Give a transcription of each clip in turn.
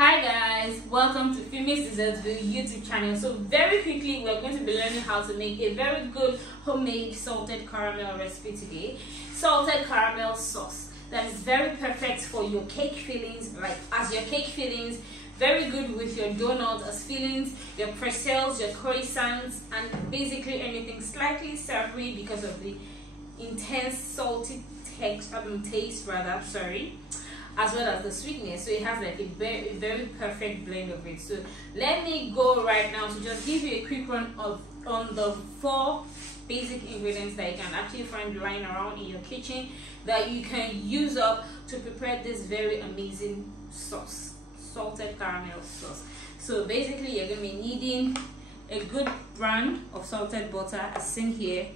Hi guys, welcome to Femi's Desserts YouTube channel. So very quickly we're going to be learning how to make a very good homemade salted caramel recipe today. Salted caramel sauce that is very perfect for your cake fillings, like as your cake fillings, very good with your donuts as fillings, your pretzels, your croissants, and basically anything slightly savory because of the intense salty taste, as well as the sweetness. So it has like a very perfect blend of it. So let me go right now to just give you a quick run on the 4 basic ingredients that you can actually find lying around in your kitchen that you can use up to prepare this very amazing sauce, salted caramel sauce. So basically you're going to be needing a good brand of salted butter as seen here.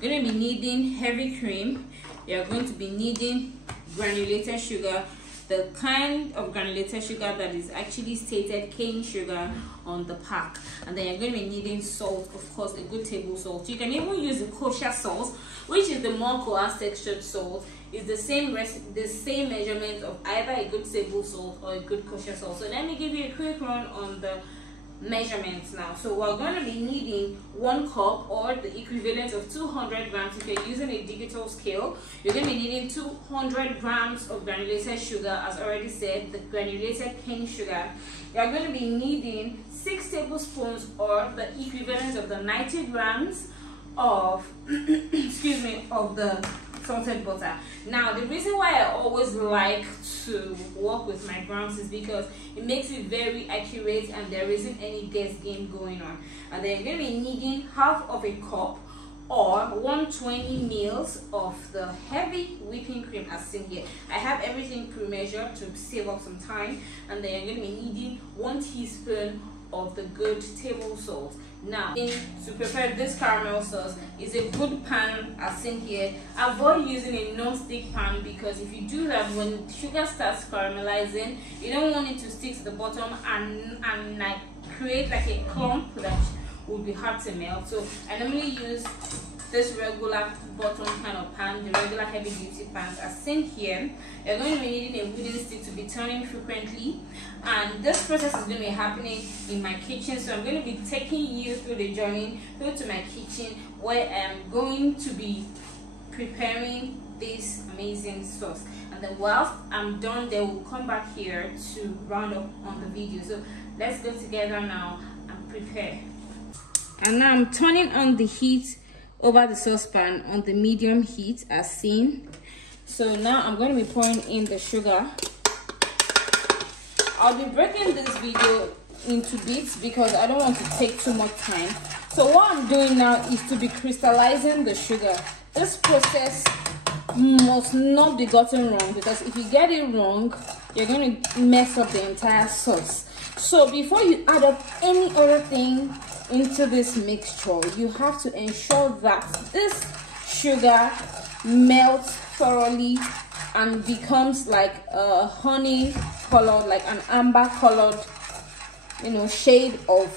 You're going to be needing heavy cream. You're going to be needing granulated sugar, the kind of granulated sugar that is actually stated cane sugar on the pack, and then you're going to be needing salt, of course, a good table salt. You can even use the kosher salt, which is the more coarse textured salt. It's the same measurement of either a good table salt or a good kosher salt. So let me give you a quick run on the measurements now. So we're going to be needing 1 cup, or the equivalent of 200 grams if you're using a digital scale. You're going to be needing 200 grams of granulated sugar, as already said, the granulated cane sugar. You're going to be needing 6 tablespoons, or the equivalent of the 90 grams of excuse me, of the salted butter. Now the reason why I always like to work with my grams is because it makes it very accurate and there isn't any guess game going on. And then you're going to be needing half of a cup, or 120 mils of the heavy whipping cream as seen here. I have everything pre-measured to save up some time. And then you're going to be needing 1 teaspoon of the good table salt. Now, to prepare this caramel sauce is a good pan as seen here. Avoid using a non-stick pan, because if you do that, when sugar starts caramelizing, you don't want it to stick to the bottom and like create like a clump that would be hard to melt. So I normally use this regular bottom kind of pan, the regular heavy duty pans as seen here. You're going to be needing a wooden stick to be turning frequently, and this process is going to be happening in my kitchen. So I'm going to be taking you through the journey through to my kitchen, where I'm going to be preparing this amazing sauce. And then whilst I'm done, they will come back here to round up on the video. So let's go together now and prepare. And now I'm turning on the heat over the saucepan on the medium heat as seen. So now I'm going to be pouring in the sugar. I'll be breaking this video into bits because I don't want to take too much time. So what I'm doing now is to be crystallizing the sugar. This process must not be gotten wrong, because if you get it wrong, you're going to mess up the entire sauce. So before you add up any other thing into this mixture, you have to ensure that this sugar melts thoroughly and becomes like a honey colored, like an amber colored, shade of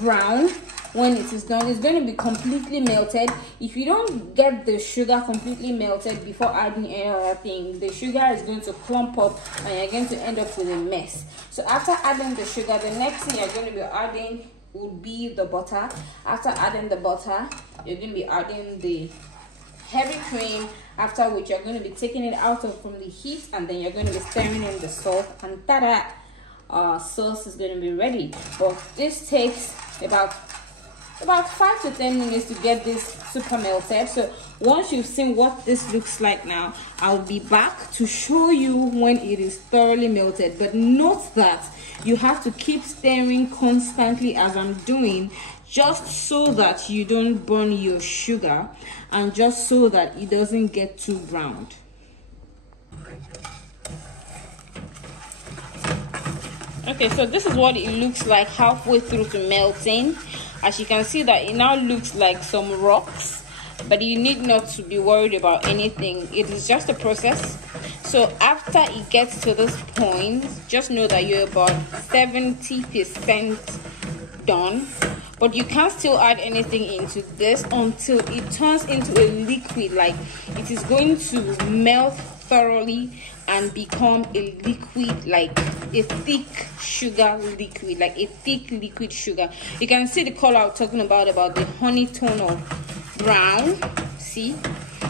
brown. When it is done, it's going to be completely melted. If you don't get the sugar completely melted before adding any other thing, the sugar is going to clump up and you're going to end up with a mess. So after adding the sugar, the next thing you're going to be adding would be the butter. After adding the butter, you're going to be adding the heavy cream, after which you're going to be taking it out from the heat, and then you're going to be stirring in the salt, and tada, our sauce is going to be ready. But this takes about 5 to 10 minutes to get this super melted. So once you've seen what this looks like now, I'll be back to show you when it is thoroughly melted. But note that you have to keep stirring constantly as I'm doing, just so that you don't burn your sugar and just so that it doesn't get too browned. Okay, so this is what it looks like halfway through to melting. As you can see that it now looks like some rocks, but you need not to be worried about anything. It is just a process. So after it gets to this point, just know that you're about 70% done. But you can't still add anything into this until it turns into a liquid. Like, it is going to melt thoroughly and become a liquid like a thick sugar liquid, like a thick liquid sugar. You can see the color I'm talking about the honey tone of brown, see,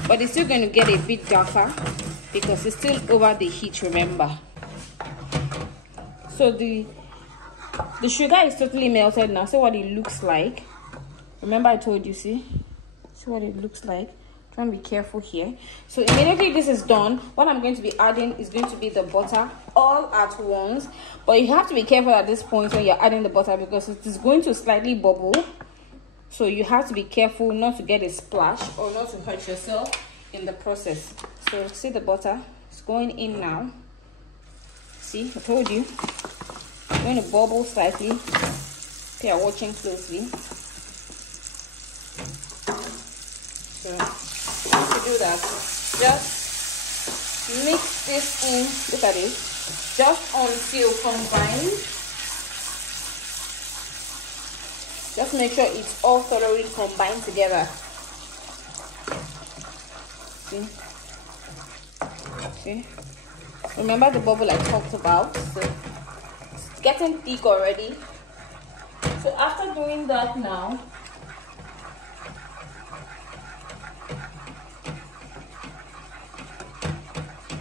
but it's still going to get a bit darker because it's still over the heat, remember. So the sugar is totally melted now. See what it looks like. Remember I told you, see what it looks like. Try and be careful here. So immediately this is done, what I'm going to be adding is going to be the butter all at once. But you have to be careful at this point when you're adding the butter because it is going to slightly bubble. So you have to be careful not to get a splash or not to hurt yourself in the process. So see the butter, it's going in now. See, I told you, it's going to bubble slightly. If you're watching closely. So once you do that, just mix this in. Look at it, just until combined. Just make sure it's all thoroughly combined together. See, remember the bubble I talked about? So it's getting thick already. So after doing that now,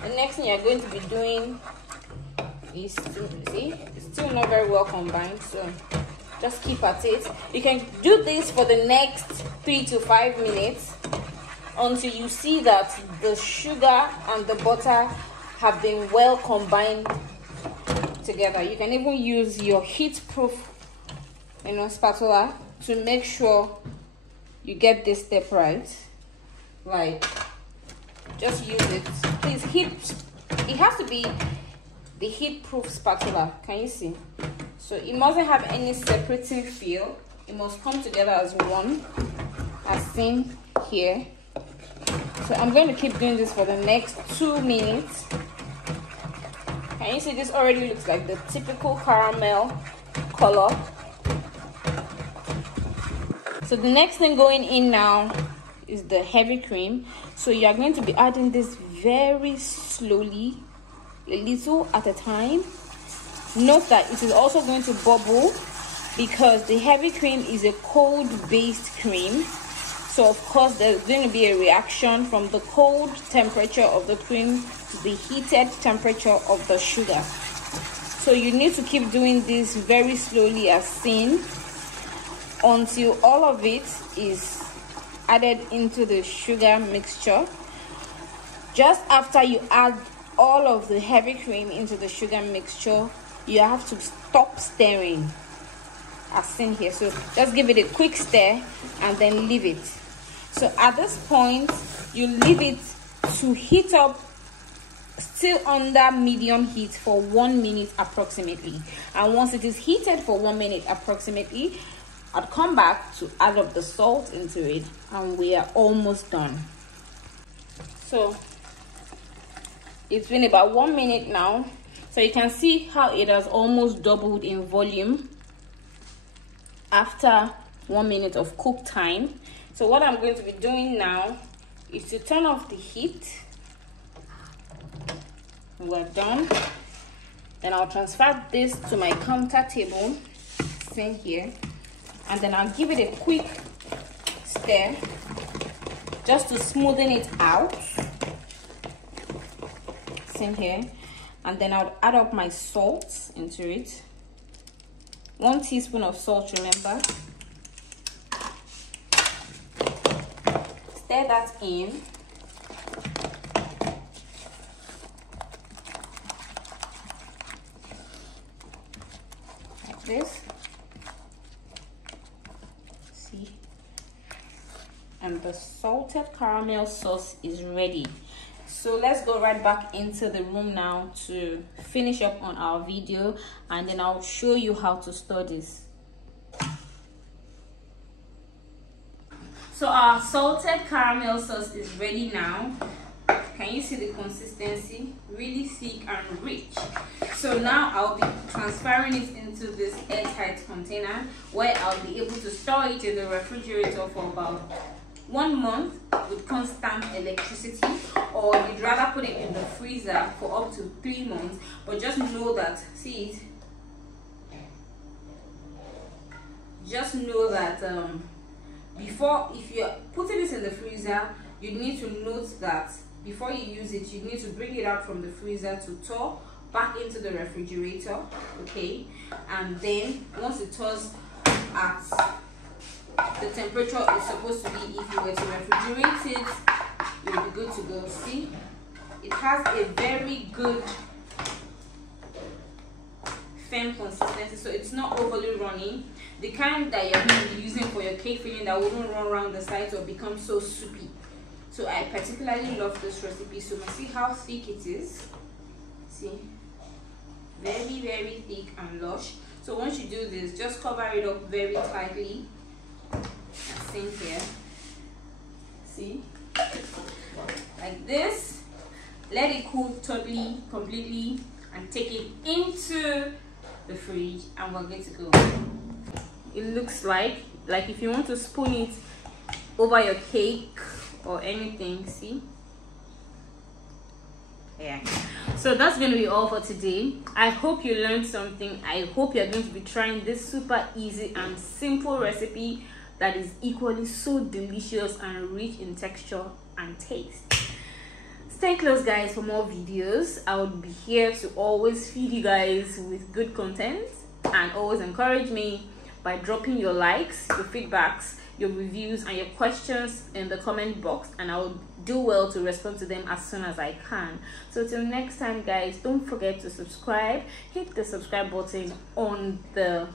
the next thing you're going to be doing is to, see, it's still not very well combined, so just keep at it. You can do this for the next 3 to 5 minutes until you see that the sugar and the butter have been well combined together. You can even use your heat-proof, spatula to make sure you get this step right. Like, just use it. Please it has to be the heat-proof spatula. Can you see? So it mustn't have any separating feel. It must come together as one, as seen here. So I'm going to keep doing this for the next 2 minutes. Can you see this already looks like the typical caramel color? So the next thing going in now is the heavy cream. So you are going to be adding this very slowly, a little at a time. Note that it is also going to bubble because the heavy cream is a cold based cream. So of course there's going to be a reaction from the cold temperature of the cream to the heated temperature of the sugar. So you need to keep doing this very slowly as seen until all of it is added into the sugar mixture. Just after you add all of the heavy cream into the sugar mixture, you have to stop stirring as seen here. So just give it a quick stir and then leave it. So at this point you leave it to heat up still under medium heat for 1 minute approximately. And once it is heated for 1 minute approximately, I'd come back to add up the salt into it and we are almost done. So it's been about 1 minute now. So you can see how it has almost doubled in volume after 1 minute of cook time. So what I'm going to be doing now is to turn off the heat. We're done. Then I'll transfer this to my counter table, same here, and then I'll give it a quick stir just to smoothen it out, same here. And then I'll add up my salt into it. 1 teaspoon of salt, remember. Stir that in. Like this. See? And the salted caramel sauce is ready. So let's go right back into the room now to finish up on our video, and then I'll show you how to store this. So our salted caramel sauce is ready now. Can you see the consistency? Really thick and rich. So now I'll be transferring it into this airtight container where I'll be able to store it in the refrigerator for about 1 month with constant electricity, or you'd rather put it in the freezer for up to 3 months. But just know that, see it, just know that before, if you're putting this in the freezer, you need to note that before you use it, you need to bring it out from the freezer to thaw back into the refrigerator, okay? And then once it thaws at the temperature it's supposed to be, if you were to refrigerate it, you'll be good to go. See, it has a very good firm consistency, so it's not overly runny, the kind that you're going to be using for your cake filling that wouldn't run around the sides or become so soupy. So I particularly love this recipe. So see how thick it is. See, very, very thick and lush. So once you do this, just cover it up very tightly and sink here. See, like this. Let it cool totally, completely, and take it into the fridge, and we're good to go. It looks like if you want to spoon it over your cake or anything, see. Yeah, so that's going to be all for today. I hope you learned something. I hope you're going to be trying this super easy and simple recipe that is equally so delicious and rich in texture and taste. Stay close, guys, for more videos. I will be here to always feed you guys with good content, and always encourage me by dropping your likes, your feedbacks, your reviews, and your questions in the comment box, and I will do well to respond to them as soon as I can. So till next time, guys, don't forget to subscribe. Hit the subscribe button on the